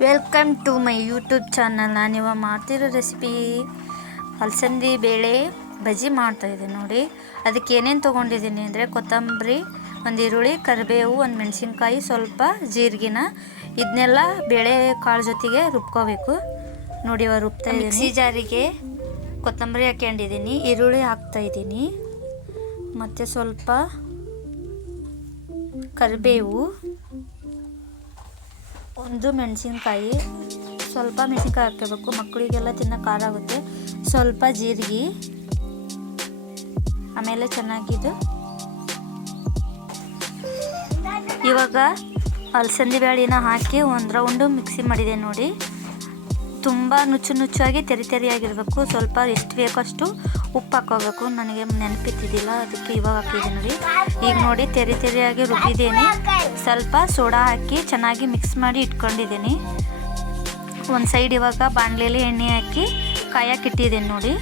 Welcome to my YouTube channel. ನಾನಿವಾಗ ಮಾಡ್ತಿರೋ recipe ಅಲಸಂದಿ ಬೇಳೆ ಬಜ್ಜಿ ಮಾಡ್ತಾಯಿದ್ದೀನಿ ನೋಡಿ. ಅದಕ್ಕೆ ಏನೇನು ತೊಗೊಂಡಿದ್ದೀನಿ ಅಂದರೆ ಕೊತ್ತಂಬರಿ, ಒಂದು ಈರುಳ್ಳಿ, ಕರಿಬೇವು, ಒಂದು ಮೆಣಸಿನ್ಕಾಯಿ, ಸ್ವಲ್ಪ ಜೀರಿಗೆನ ಇದನ್ನೆಲ್ಲ ಬೇಳೆ ಕಾಳು ಜೊತೆಗೆ ರುಬ್ಕೋಬೇಕು ನೋಡಿ. ಇವಾಗ ರುಬ್ತಾಯಿದ್ದೀನಿ. ಮಿಕ್ಸಿ ಜಾರಿಗೆ ಕೊತ್ತಂಬರಿ ಹಾಕ್ಕೊಂಡಿದ್ದೀನಿ, ಈರುಳ್ಳಿ ಹಾಕ್ತಾಯಿದ್ದೀನಿ, ಮತ್ತು ಸ್ವಲ್ಪ ಕರಿಬೇವು, ಒಂದು ಮೆಣಸಿನ್ಕಾಯಿ, ಸ್ವಲ್ಪ ಮೆಣಸಿನ್ಕಾಯಿ ಹಾಕಬೇಕು, ಮಕ್ಕಳಿಗೆಲ್ಲ ತಿನ್ನೋಕೆ ಖಾರ ಆಗುತ್ತೆ. ಸ್ವಲ್ಪ ಜೀರಿಗೆ, ಆಮೇಲೆ ಚೆನ್ನಾಗಿದ್ದು ಇವಾಗ ಅಲಸಂದಿ ಬೇಳೆನ ಹಾಕಿ ಒಂದು ರೌಂಡು ಮಿಕ್ಸಿ ಮಾಡಿದೆ ನೋಡಿ. ತುಂಬ ನುಚ್ಚಾಗಿ ತೆರಿಯಾಗಿರಬೇಕು. ಸ್ವಲ್ಪ ಎಷ್ಟು ಬೇಕಷ್ಟು ಉಪ್ಪು ಹಾಕೋಬೇಕು. ನನಗೆ ನೆನಪಿತ್ತಿದ್ದಿಲ್ಲ, ಅದಕ್ಕೆ ಇವಾಗ ಹಾಕಿದ್ದೀನಿ ನೋಡಿ. ಈಗ ನೋಡಿ ತೆರಿಯಾಗಿ ರುಬ್ಬಿದ್ದೇನೆ. ಸ್ವಲ್ಪ ಸೋಡಾ ಹಾಕಿ ಚೆನ್ನಾಗಿ ಮಿಕ್ಸ್ ಮಾಡಿ ಇಟ್ಕೊಂಡಿದ್ದೀನಿ. ಒಂದು ಸೈಡ್ ಇವಾಗ ಬಾಣಲೆಯಲ್ಲಿ ಎಣ್ಣೆ ಹಾಕಿ ಕಾಯಕ್ಕೆ ಇಟ್ಟಿದ್ದೀನಿ ನೋಡಿ.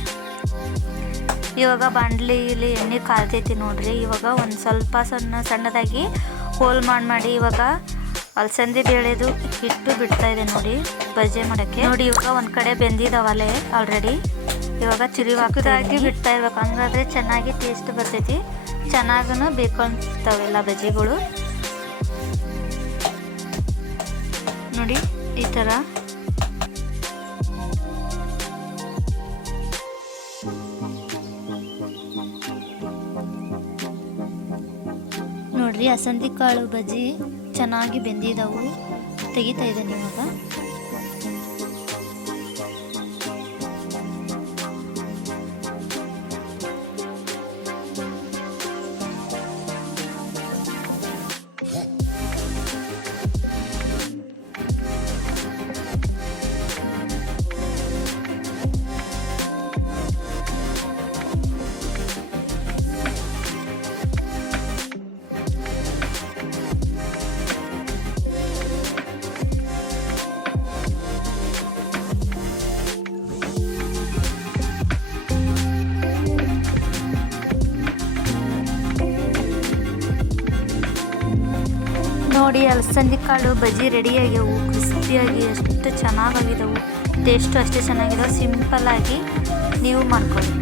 ಇವಾಗ ಬಾಣಲೆಯಲ್ಲಿ ಎಣ್ಣೆ ಕಾಯ್ತೈತಿ ನೋಡ್ರಿ. ಇವಾಗ ಒಂದು ಸ್ವಲ್ಪ ಸಣ್ಣದಾಗಿ ಹೋಲ್ ಮಾಡಿ ಇವಾಗ ಅಲಸಂದಿ ಬೇಳೆದು ಹಿಟ್ಟು ಬಿಡ್ತಾ ಇದೆ ನೋಡಿ ಬಜ್ಜಿ ಮಾಡೋಕ್ಕೆ. ನೋಡಿ ಇವಾಗ ಒಂದು ಕಡೆ ಬೆಂದಿದ್ದಾವಲೆ ಆಲ್ರೆಡಿ. ಇವಾಗ ಹಾಕಿದಾಗಿ ಬಿಡ್ತಾ ಇರ್ಬೇಕು, ಹಂಗಾದ್ರೆ ಚೆನ್ನಾಗಿ ಟೇಸ್ಟ್ ಬರ್ತೈತಿ, ಚೆನ್ನಾಗೂ ಬೇಕು ಅನ್ಸ್ತಾವೆಲ್ಲ ಬಜ್ಜಿಗಳು ನೋಡಿ ಈ ಥರ. ನೋಡ್ರಿ ಅಲಸಂದಿ ಕಾಳು ಬಜ್ಜಿ ಚೆನ್ನಾಗಿ ಬೆಂದಿದ್ದಾವು. ತೆಗಿತಾ ಇದ್ದೇನೆ ಇವಾಗ. ನೋಡಿ ಅಲಸಂದಿ ಕಾಳು ಬಜ್ಜಿ ರೆಡಿಯಾಗ್ಯವು, ಕ್ರಿಸ್ಪಿಯಾಗಿ ಎಷ್ಟು ಚೆನ್ನಾಗಿದ್ದವು. ಟೇಸ್ಟು ಅಷ್ಟೇ ಚೆನ್ನಾಗಿದ್ದಾವೆ. ಸಿಂಪಲ್ಲಾಗಿ ನೀವು ಮಾಡ್ಕೊಳ್ಳಿ.